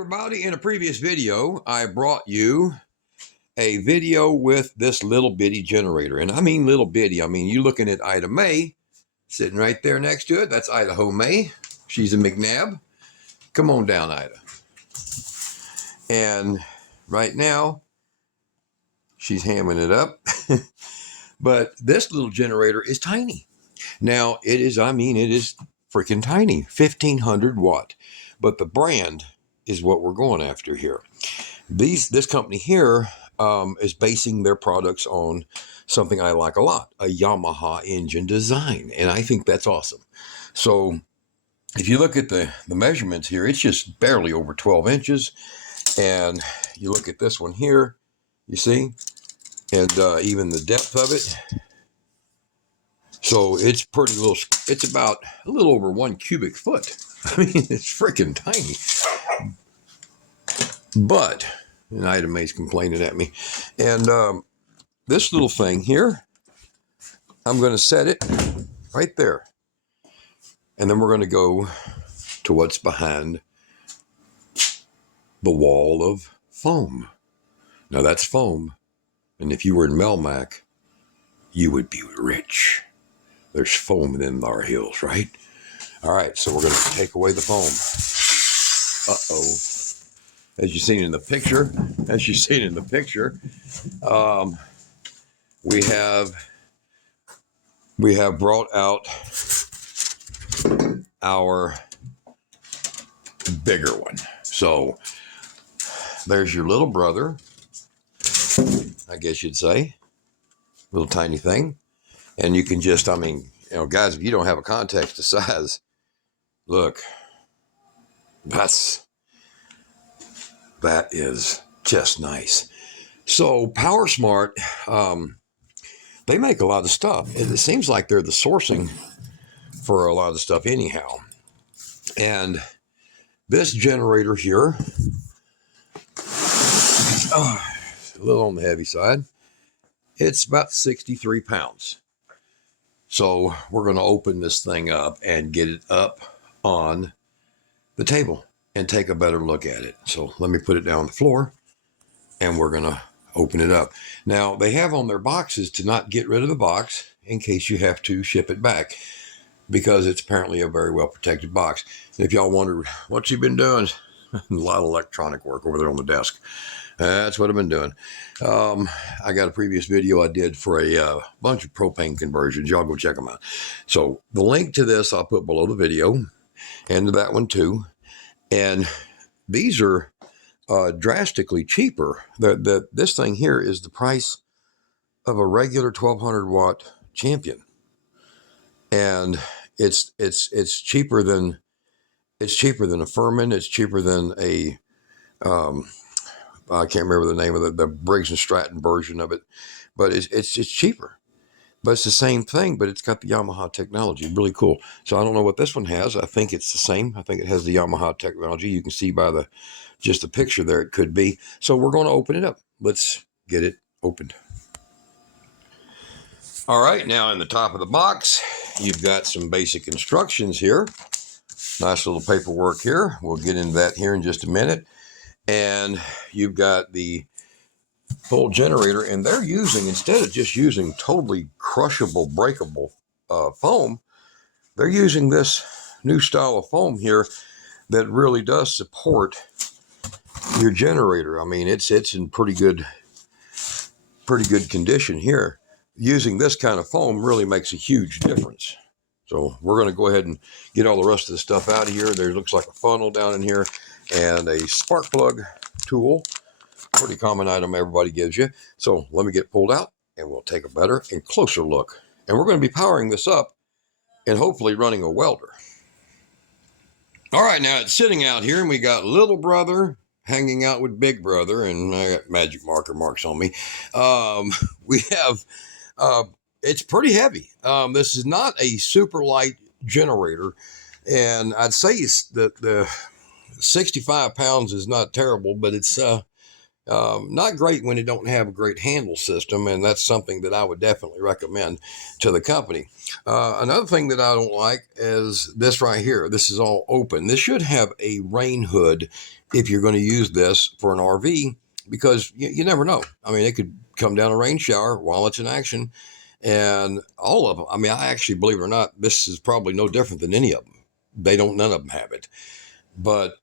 everybody, in a previous video, I brought you a video with this little bitty generator. And I mean little bitty. I mean, you're looking at Ida May sitting right there next to it. That's Idaho May. She's a McNabb. Come on down, Ida. And right now, she's hamming it up. But this little generator is tiny. Now, it is freaking tiny, 1500 watt. But the brand is what we're going after here. This company here is basing their products on something I like a lot, a Yamaha engine design. And I think that's awesome. So if you look at the measurements here, it's just barely over 12 inches. And you look at this one here, you see, and even the depth of it. So it's pretty little, it's about a little over 1 cubic foot. I mean, it's freaking tiny. But, and Ida May's complaining at me. And this little thing here, I'm going to set it right there. And then we're going to go to what's behind the wall of foam. Now that's foam. And if you were in Melmac, you would be rich. There's foam in our hills, right? All right, so we're going to take away the foam. Uh-oh. As you've seen in the picture, we have brought out our bigger one. So there's your little brother, I guess you'd say, little tiny thing. And you can just, I mean, you know, guys, if you don't have a context of size, look, that is just nice. So Powersmart, they make a lot of stuff. It seems like they're the sourcing for a lot of stuff anyhow. And this generator here, a little on the heavy side, it's about 63 pounds. So we're going to open this thing up and get it up on the table and take a better look at it. So let me put it down on the floor and we're going to open it up. Now they have on their boxes to not get rid of the box in case you have to ship it back, because it's apparently a very well protected box. And if y'all wonder what you've been doing, a lot of electronic work over there on the desk. That's what I've been doing. I got a previous video I did for a bunch of propane conversions. Y'all go check them out. So the link to this I'll put below the video, and to that one too. And these are drastically cheaper. This thing here is the price of a regular 1200 watt Champion, and it's cheaper than a Furman. It's cheaper than a I can't remember the name of the Briggs and Stratton version of it, but it's cheaper. But it's the same thing, but it's got the Yamaha technology. Really cool. So I don't know what this one has. I think it's the same. I think it has the Yamaha technology. You can see by just the picture there it could be. So we're going to open it up. Let's get it opened. All right, now in the top of the box, you've got some basic instructions here. Nice little paperwork here. We'll get into that here in just a minute. And you've got the full generator, and they're using, instead of just using totally crushable, breakable foam, they're using this new style of foam here that really does support your generator. I mean, it's in pretty good condition here. Using this kind of foam really makes a huge difference. So we're going to go ahead and get all the rest of the stuff out of here. There looks like a funnel down in here and a spark plug tool. Pretty common item everybody gives you. So let me get pulled out and we'll take a better and closer look. And we're going to be powering this up and hopefully running a welder. All right, now it's sitting out here and we got little brother hanging out with big brother, and I got magic marker marks on me. We have, it's pretty heavy. This is not a super light generator, and I'd say the 65 pounds is not terrible, but it's not great when you don't have a great handle system, and that's something that I would definitely recommend to the company. Another thing that I don't like is this right here. This is all open. This should have a rain hood if you're going to use this for an RV, because you never know. I mean, it could come down a rain shower while it's in action, and all of them. I mean, I actually, believe it or not, this is probably no different than any of them. None of them have it, but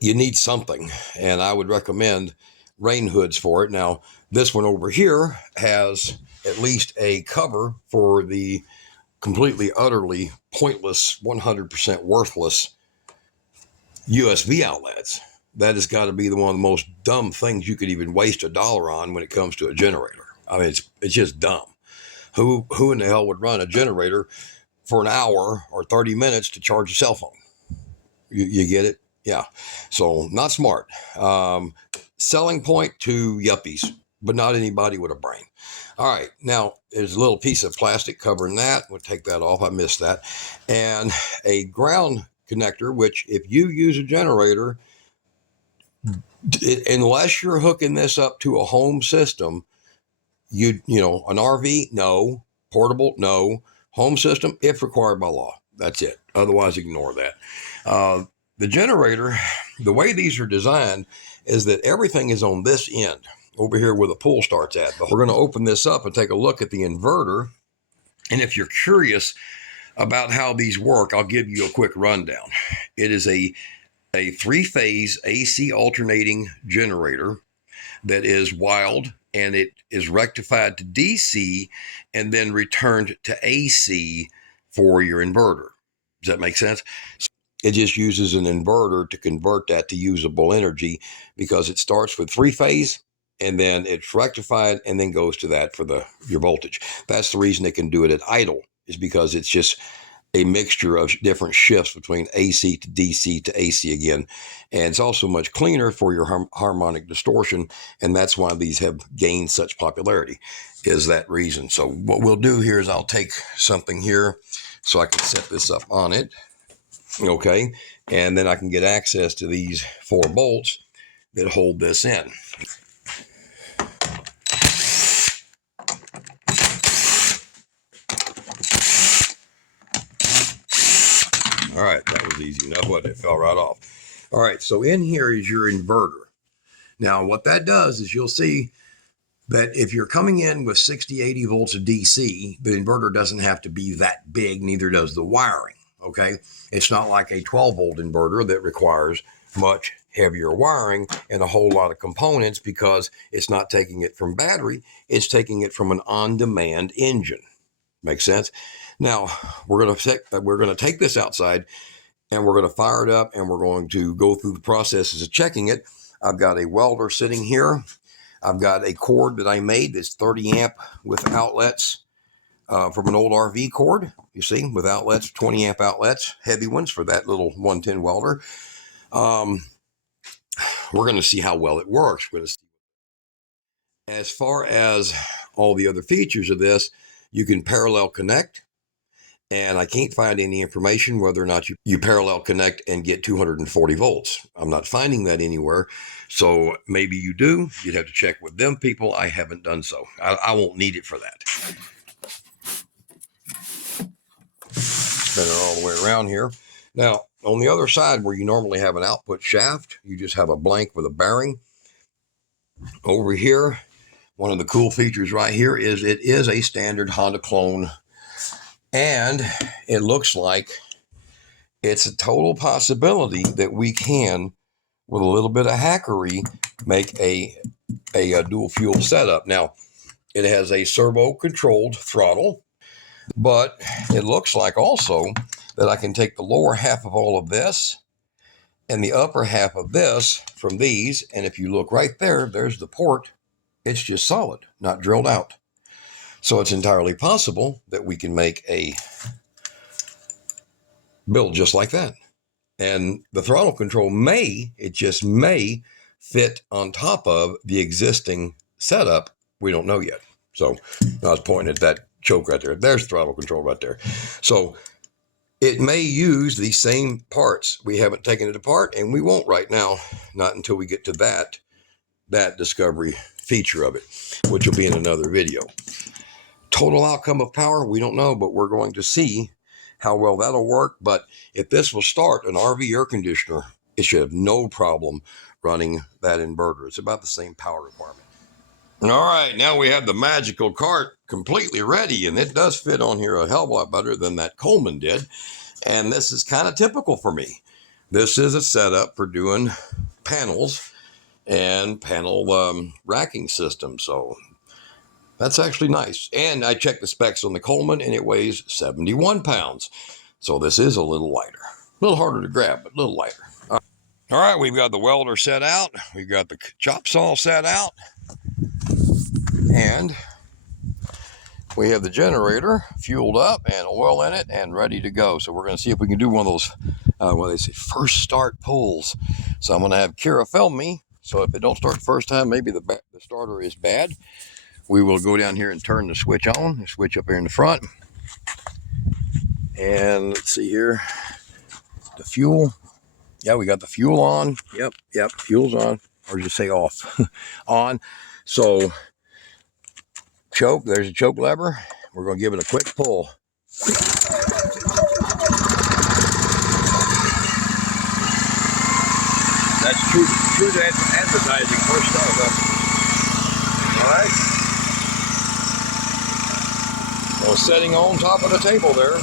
you need something, and I would recommend rain hoods for it. Now, this one over here has at least a cover for the completely, utterly pointless, 100% worthless USB outlets. That has got to be one of the most dumb things you could even waste $1 on when it comes to a generator. I mean, it's just dumb. Who in the hell would run a generator for an hour or 30 minutes to charge a cell phone? You get it? Yeah. So not smart. Selling point to yuppies, but not anybody with a brain. All right. Now, there's a little piece of plastic covering that. We'll take that off. I missed that. And a ground connector, which if you use a generator, unless you're hooking this up to a home system, you know, an RV, no. Portable, no. Home system, if required by law. That's it. Otherwise, ignore that. The generator, the way these are designed is that everything is on this end over here where the pull starts at. But we're going to open this up and take a look at the inverter. And if you're curious about how these work, I'll give you a quick rundown. It is a three-phase AC alternating generator that is wild, and it is rectified to DC and then returned to AC for your inverter. Does that make sense? It just uses an inverter to convert that to usable energy, because it starts with three-phase and then it's rectified and then goes to that for your voltage. That's the reason they can do it at idle, is because it's just a mixture of different shifts between AC to DC to AC again. And it's also much cleaner for your harmonic distortion. And that's why these have gained such popularity, is that reason. So what we'll do here is I'll take something here so I can set this up on it. Okay. And then I can get access to these 4 bolts that hold this in. All right, that was easy enough, wasn't it? It fell right off. All right, so in here is your inverter. Now, what that does is you'll see that if you're coming in with 60, 80 volts of DC, the inverter doesn't have to be that big, neither does the wiring, okay? It's not like a 12-volt inverter that requires much heavier wiring and a whole lot of components, because it's not taking it from battery, it's taking it from an on-demand engine. Makes sense? Now, we're going to take this outside and we're going to fire it up, and we're going to go through the processes of checking it. I've got a welder sitting here. I've got a cord that I made that's 30 amp with outlets from an old RV cord, you see, with outlets, 20 amp outlets, heavy ones for that little 110 welder. We're going to see how well it works. We're going to see. As far as all the other features of this, you can parallel connect, and I can't find any information whether or not you parallel connect and get 240 volts. I'm not finding that anywhere. So maybe you do. You'd have to check with them people. I haven't done so. I won't need it for that. Spin it all the way around here. Now, on the other side where you normally have an output shaft, you just have a blank with a bearing. Over here, one of the cool features right here is it is a standard Honda clone. And it looks like it's a total possibility that we can, with a little bit of hackery, make a dual fuel setup. Now, it has a servo-controlled throttle, but it looks like also that I can take the lower half of all of this and the upper half of this from these. And if you look right there, there's the port. It's just solid, not drilled out. So it's entirely possible that we can make a build just like that. And the throttle control just may fit on top of the existing setup. We don't know yet. So I was pointing at that choke right there. There's throttle control right there. So it may use these same parts. We haven't taken it apart, and we won't right now, not until we get to that discovery feature of it, which will be in another video. Total outcome of power, we don't know, but we're going to see how well that'll work. But if this will start an RV air conditioner it should have no problem running that inverter. It's about the same power requirement. All right, now we have the magical cart completely ready, and it does fit on here a hell of a lot better than that Coleman did. And this is kind of typical for me. This is a setup for doing panels and panel racking system. So that's actually nice. And I checked the specs on the Coleman, and it weighs 71 pounds. So this is a little lighter. A little harder to grab, but a little lighter. All right, we've got the welder set out. We've got the chop saw set out. And we have the generator fueled up and oil in it and ready to go. So we're going to see if we can do one of those, what they say, first start pulls. So I'm going to have Kira film me. So if it don't start the first time, maybe the starter is bad. We will go down here and turn the switch on. The switch up here in the front. And let's see here. The fuel. Yeah, we got the fuel on. Yep, fuel's on. Or just say off. On. So choke, there's a choke lever. We're going to give it a quick pull. That's true advertising first start. All right. So setting on top of the table there.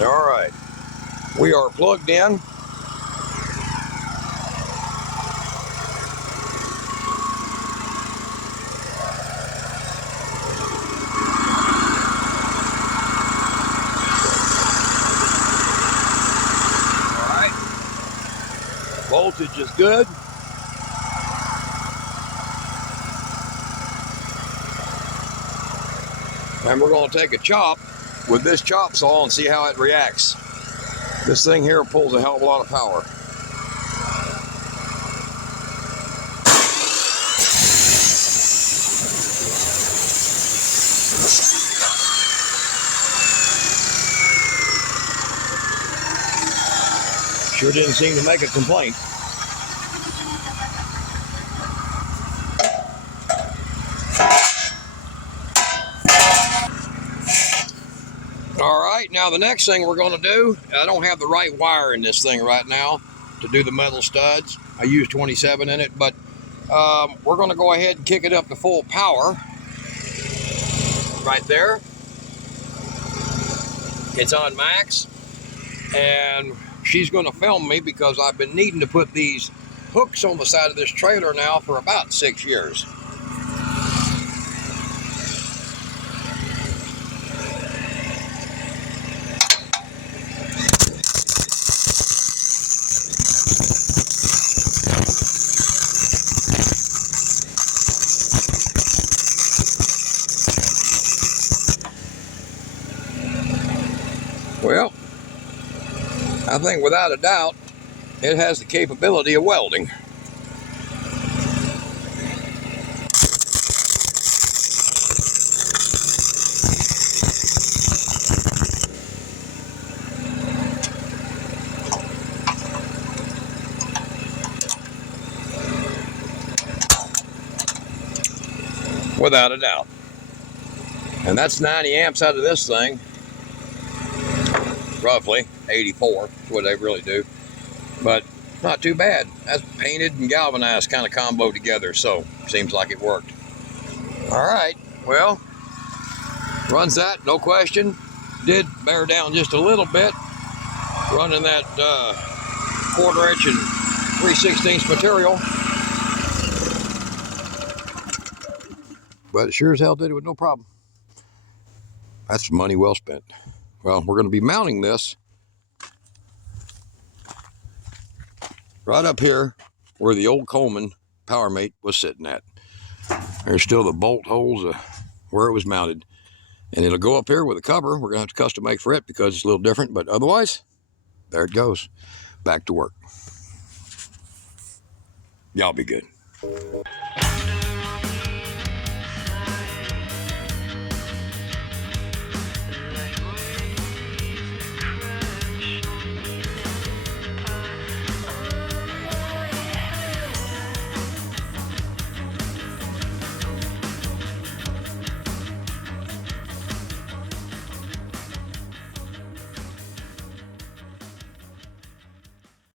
All right. We are plugged in. Voltage is good. And we're going to take a chop with this chop saw and see how it reacts. This thing here pulls a hell of a lot of power. Sure didn't seem to make a complaint. All right, now the next thing we're going to do, I don't have the right wire in this thing right now to do the metal studs. I use 27 in it, but we're going to go ahead and kick it up to full power. Right there. It's on max. And she's going to film me because I've been needing to put these hooks on the side of this trailer now for about 6 years. Well, I think without a doubt, it has the capability of welding. Without a doubt. And that's 90 amps out of this thing. Roughly 84 is what they really do. But not too bad. That's painted and galvanized kind of combo together, so seems like it worked. All right, well, runs that, no question. Did bear down just a little bit running that 1/4 inch and 3/16 material. But it sure as hell did it with no problem. That's money well spent. Well, we're going to be mounting this right up here where the old Coleman PowerMate was sitting at. There's still the bolt holes where it was mounted. And it'll go up here with a cover. We're going to have to custom make for it because it's a little different. But otherwise, there it goes. Back to work. Y'all be good.